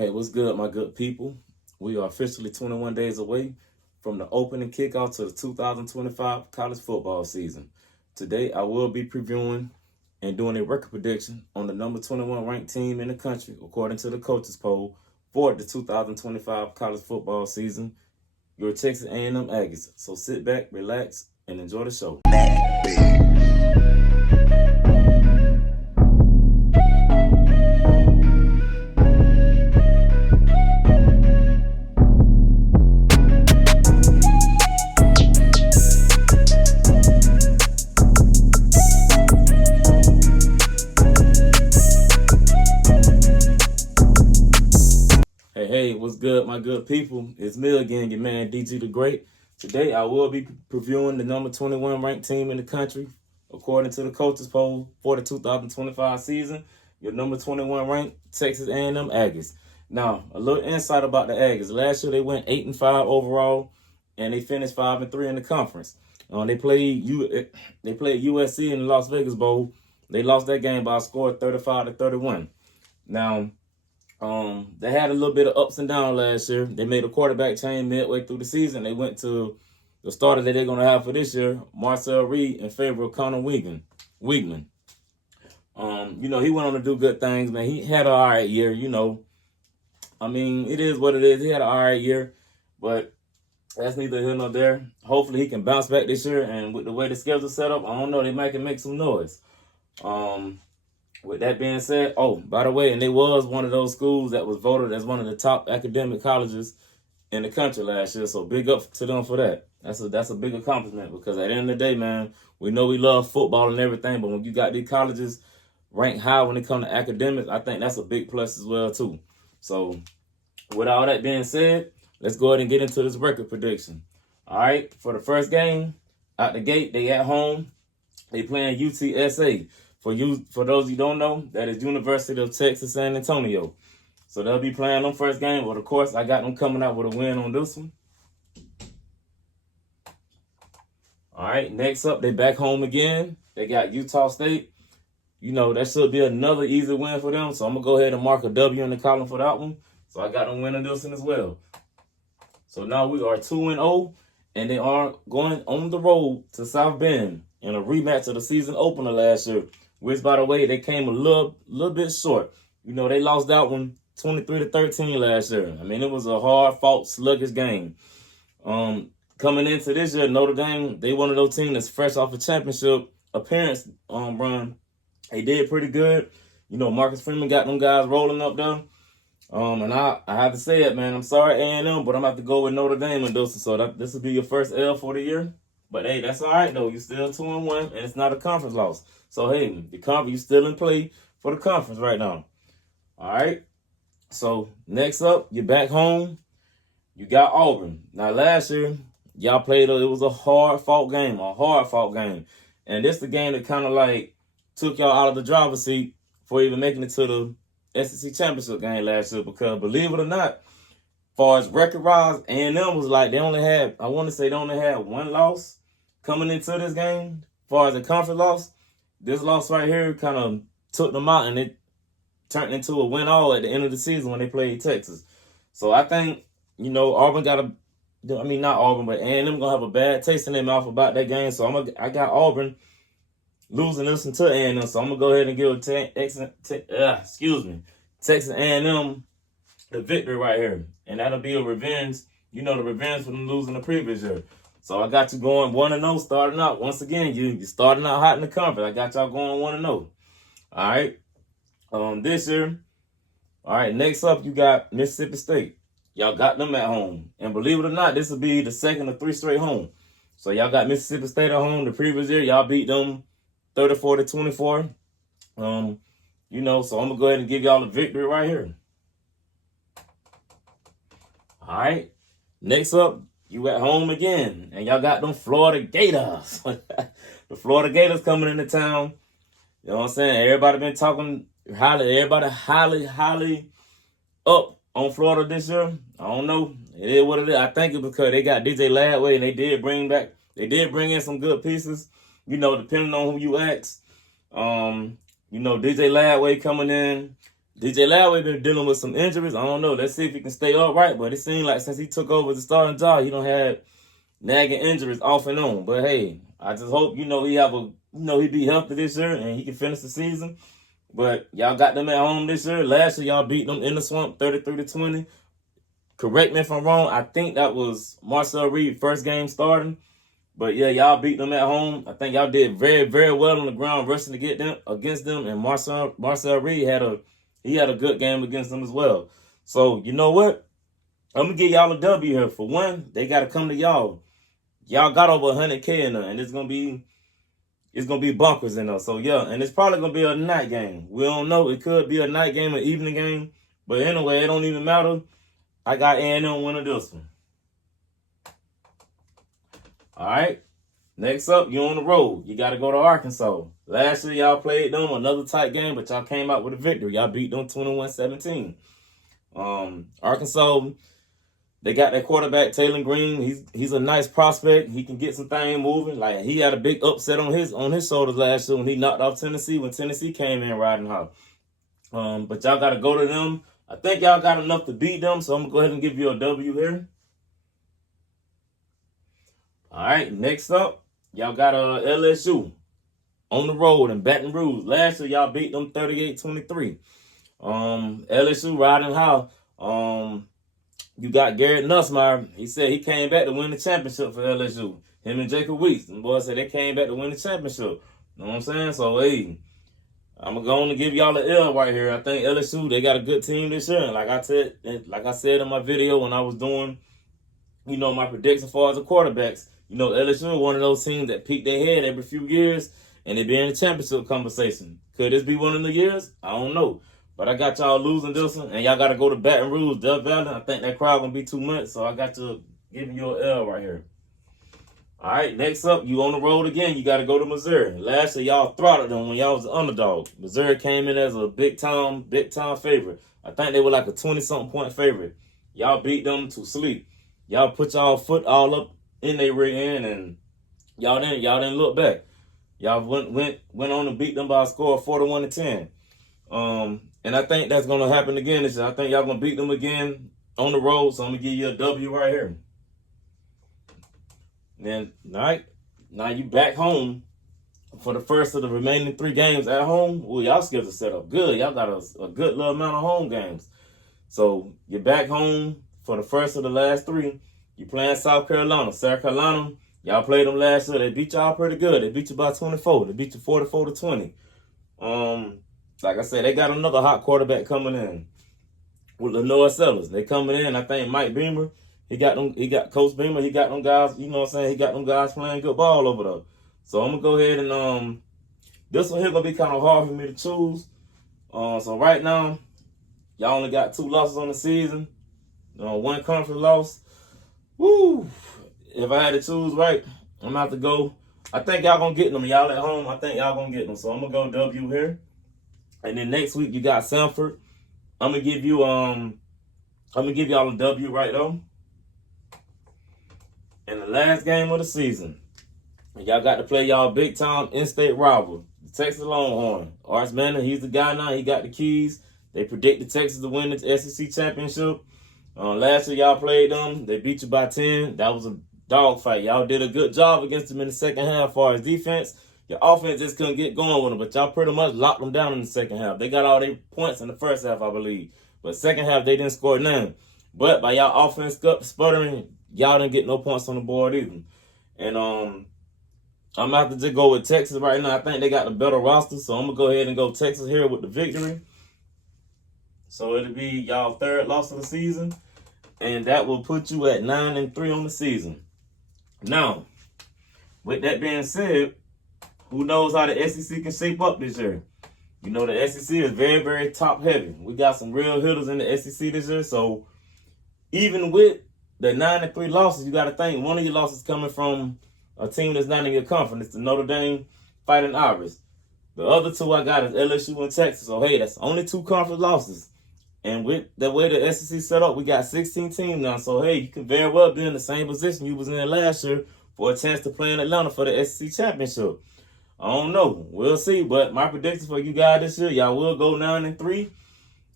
Hey, what's good, my good people? We are officially 21 days away from the opening kickoff to the 2025 college football season. Today, I will be previewing and doing a record prediction on the number 21 ranked team in the country, according to the coaches poll for the 2025 college football season, your Texas A&M Aggies. So sit back, relax, and enjoy the show. Hey, what's good, my good people? It's me again, your man DG the Great. Today, I will be previewing the number 21 ranked team in the country, according to the coaches poll for the 2025 season. Your number 21 ranked Texas A&M Aggies. Now, a little insight about the Aggies. Last year, they went 8-5 overall, and they finished 5-3 in the conference. They played USC in the Las Vegas Bowl. They lost that game by a score of 35-31. Now, they had a little bit of ups and downs last year. They made a quarterback change midway through the season. They went to the starter that they're going to have for this year, Marcel Reed, in favor of Connor Weigman. He went on to do good things, man. He had an all right year, I mean, it is what it is. He had an all right year, but that's neither here nor there. Hopefully he can bounce back this year, and with the way the schedule's set up, I don't know, they might can make some noise. With that being said, by the way, and they was one of those schools that was voted as one of the top academic colleges in the country last year. So big up to them for that. That's a big accomplishment, because at the end of the day, man, we know we love football and everything, but when you got these colleges ranked high when it comes to academics, I think that's a big plus as well too. So with all that being said, let's go ahead and get into this record prediction. All right, for the first game, out the gate, they at home. They playing UTSA. For those you don't know, that is University of Texas San Antonio. So they'll be playing them first game. But of course, I got them coming out with a win on this one. All right, next up, they back home again. They got Utah State. That should be another easy win for them. So I'm going to go ahead and mark a W in the column for that one. So I got them winning this one as well. So now we are 2-0, and they are going on the road to South Bend in a rematch of the season opener last year, which, by the way, they came a little bit short. They lost that one 23-13 last year. I mean, it was a hard-fought, sluggish game. Coming into this year, Notre Dame, they one of those teams that's fresh off a championship appearance run. They did pretty good. Marcus Freeman got them guys rolling up there. And I have to say it, man. I'm sorry, A&M, but I'm about to go with Notre Dame in this. So this will be your first L for the year. But, hey, that's all right, though. You're still 2-1, and it's not a conference loss. So, hey, the conference, you still in play for the conference right now. All right? So, next up, you're back home. You got Auburn. Now, last year, y'all played, it was a hard-fought game. And this the game that kind of, took y'all out of the driver's seat for even making it to the SEC championship game last year. Because, believe it or not, as far as record-wise, A&M was they only had one loss coming into this game. As far as the conference loss, this loss right here kind of took them out, and it turned into a win-all at the end of the season when they played Texas. So I think, Auburn not Auburn, but A&M going to have a bad taste in their mouth about that game. So I got Auburn losing this one to A&M. So I'm going to go ahead and give Texas A&M the victory right here. And that'll be a revenge, the revenge for them losing the previous year. So I got you going 1-0 starting out. Once again, you're starting out hot in the conference. I got y'all going 1-0. All right. This year, all right, next up, you got Mississippi State. Y'all got them at home. And believe it or not, this will be the second of 3 straight home. So y'all got Mississippi State at home. The previous year, y'all beat them 34-24. So I'm going to go ahead and give y'all the victory right here. All right. Next up, you at home again, and y'all got them Florida Gators. The Florida Gators coming into town. You know what I'm saying? Everybody been talking highly up on Florida this year. I don't know. It is what it is. I think it's because they got DJ Ladway, and they did bring in some good pieces, depending on who you ask. DJ Ladway coming in. DJ Lowry been dealing with some injuries. I don't know. Let's see if he can stay upright. But it seems like since he took over the starting job, he don't have nagging injuries off and on. But hey, I just hope he be healthy this year and he can finish the season. But y'all got them at home this year. Last year y'all beat them in the swamp 33-20. Correct me if I'm wrong. I think that was Marcel Reed's first game starting. But yeah, y'all beat them at home. I think y'all did very, very well on the ground rushing to get them against them. And Marcel Reed had a good game against them as well. So you know what? I'm gonna give y'all a W here. For one, they gotta come to y'all. Y'all got over 100K in there, and it's gonna be bunkers in there. So yeah, and it's probably gonna be a night game. We don't know. It could be a night game, an evening game. But anyway, it don't even matter. I got A&M winning this one. All right. Next up, you're on the road. You got to go to Arkansas. Last year, y'all played them, another tight game, but y'all came out with a victory. Y'all beat them 21-17. Arkansas, they got that quarterback, Taylor Green. He's a nice prospect. He can get some things moving. Like, he had a big upset on his shoulders last year when he knocked off Tennessee when Tennessee came in riding hot. But y'all got to go to them. I think y'all got enough to beat them, so I'm going to go ahead and give you a W here. All right, next up, y'all got LSU on the road in Baton Rouge. Last year, y'all beat them 38-23. LSU riding high. You got Garrett Nussmeier. He said he came back to win the championship for LSU. Him and Jacob Weeks. The boys said they came back to win the championship. You know what I'm saying? So, hey, I'm going to go on and give y'all an L right here. I think LSU, they got a good team this year. And like I said in my video when I was doing, my prediction as far as the quarterbacks, LSU is one of those teams that peak their head every few years and they be in the championship conversation. Could this be one of the years? I don't know. But I got y'all losing this one, and y'all got to go to Baton Rouge, Death Valley. I think that crowd going to be too much, so I got to give you an L right here. All right, next up, you on the road again. You got to go to Missouri. Last year, y'all throttled them when y'all was the underdog. Missouri came in as a big-time favorite. I think they were like a 20-something point favorite. Y'all beat them to sleep. Y'all put y'all foot all up in their rear end, and y'all didn't look back. Y'all went on to beat them by a score of 41-10. And I think that's going to happen again this year. I think y'all going to beat them again on the road, so I'm going to give you a W right here. Then, all right, now you back home for the first of the remaining 3 games at home. Well, y'all schedule set up good. Y'all got a good little amount of home games. So you're back home for the first of the last 3. You playing South Carolina. South Carolina, y'all played them last year. They beat y'all pretty good. They beat you by 24. They beat you 44-20. Like I said, they got another hot quarterback coming in with Lenore Sellers. They coming in. I think Mike Beamer. He got Coach Beamer. He got them guys. You know what I'm saying? He got them guys playing good ball over there. So I'm gonna go ahead and this one here gonna be kind of hard for me to choose. So right now, y'all only got 2 losses on the season. 1 conference loss. Woo! If I had to choose right, I'm gonna have to go. I think y'all gonna get them. Y'all at home. I think y'all gonna get them. So I'm gonna go W here. And then next week you got Sanford. I'm gonna give y'all a W right though. And the last game of the season, y'all got to play y'all big time in-state rival, the Texas Longhorn. Arch Manning, he's the guy now. He got the keys. They predicted Texas to win the SEC championship. Last year y'all played them. They beat you by 10. That was a dogfight. Y'all did a good job against them in the second half as far as defense. Your offense just couldn't get going with them, but y'all pretty much locked them down in the second half. They got all their points in the first half, I believe. But second half, they didn't score none. But by y'all offense sputtering, y'all didn't get no points on the board either. And I'm going to have to just go with Texas right now. I think they got the better roster, so I'm going to go ahead and go Texas here with the victory. So it'll be y'all 3rd loss of the season, and that will put you at 9-3 on the season. Now, with that being said, who knows how the SEC can shape up this year? The SEC is very, very top heavy. We got some real hitters in the SEC this year. So even with the 9-3 losses, you got to think one of your losses coming from a team that's not in your conference. It's the Notre Dame Fighting Irish. The other 2 I got is LSU and Texas. So hey, that's only 2 conference losses. And with the way the SEC set up, we got 16 teams now. So hey, you can very well be in the same position you was in last year for a chance to play in Atlanta for the SEC championship. I don't know. We'll see. But my prediction for you guys this year, y'all will go 9-3.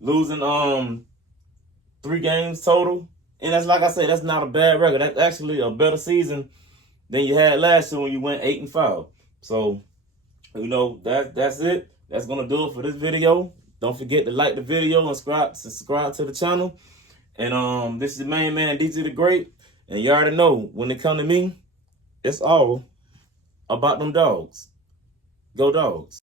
losing 3 games total. And that's, like I said, that's not a bad record. That's actually a better season than you had last year when you went 8-5. So, you know, that's it. That's gonna do it for this video. Don't forget to like the video and subscribe to the channel. And this is the main man, DJ the Great. And you already know, when it come to me, it's all about them dogs. Go Dogs.